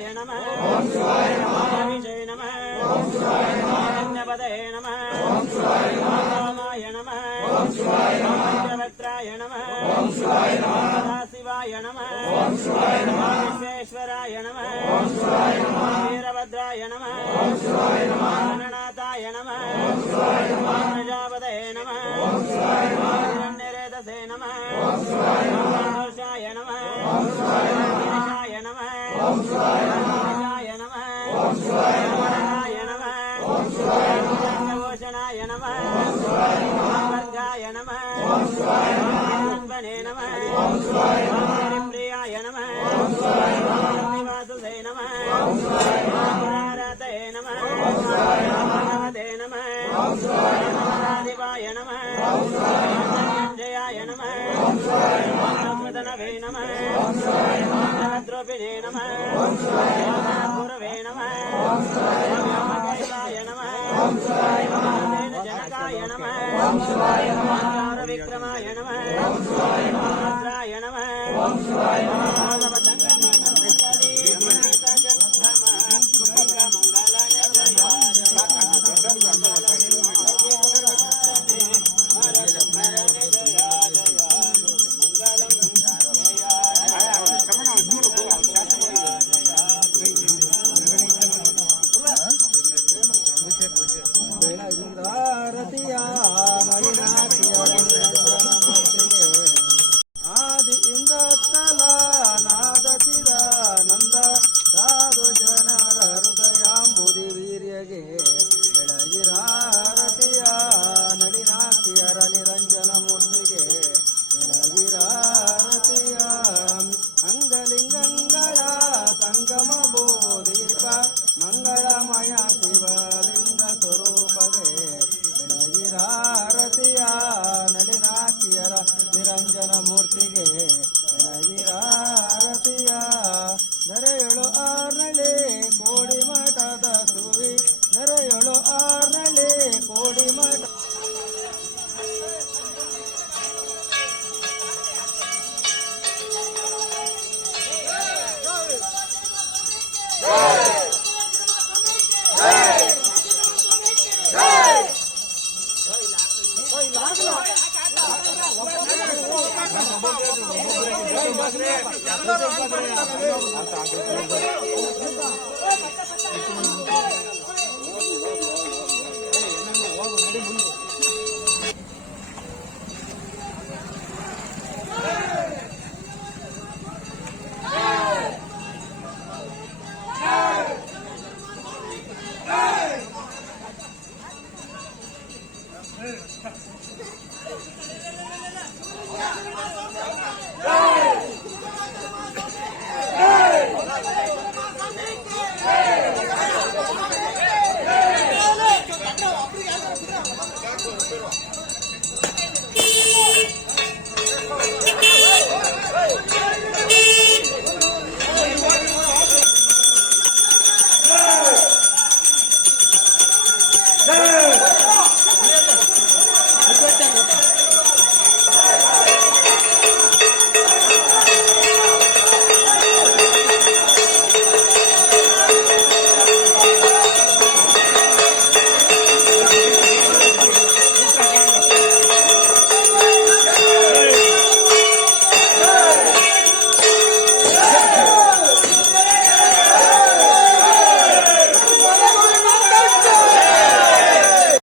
ಶಿವಾಯ ನಮಃ ವಿಜಯ ನಮಃ ಯಜ್ಞಪದಯೇ ನಮಃ ರಾಮಾಯ ನಮಃ ಭದ್ರಾಯ ನಮಃ ಶಿವಾಯ ನಮಃ ವಿಶ್ವೇಶ್ವರಾಯ ನಮಃ ವೀರಭದ್ರಾಯ ನಮಃ ಗಣನಾಥಾಯ ನಮಃ ಪ್ರಜಾಪತಯೇ ನಮಃ ಹಿರಣ್ಯರೇತಸೇ ನಮಃ ದೋಷಾಯ ನಮಃ ಗಿರಿಶಾಯ ನಮಃ ಗಿರಿಶಾಯ ನಮಃ ಗಣನಾಯ ನಮಃ ಭೋಷಣಾಯ ನಮಃ ವರ್ಗಾಯ ನಮಃ ಆತ್ಮನೇ ನಮಃ ಪ್ರಿಯಾಯ ನಮಃ ನಿವಾಸುದೇ ನಮಃ ಪುರಾರತಯೇ ನಮಃ ಭಗವತೆ ನಮಃ ಆದಿವಾಯ ನಮಃ ಸಂಜಯಾಯ ನಮಃ ಸ್ಮೃತನವೇ ನಮಃ ದ್ರೌಪದೇ ನಮಃ ಗುರವೇ ನಮಃ ಕೈಲಾಯ ನಮಃ ಜನಕಾಯ ನಮಃ ವಿಕ್ರಮಾಯ ನಮಃ ಭದ್ರಾಯ ನಮಃ Gracias.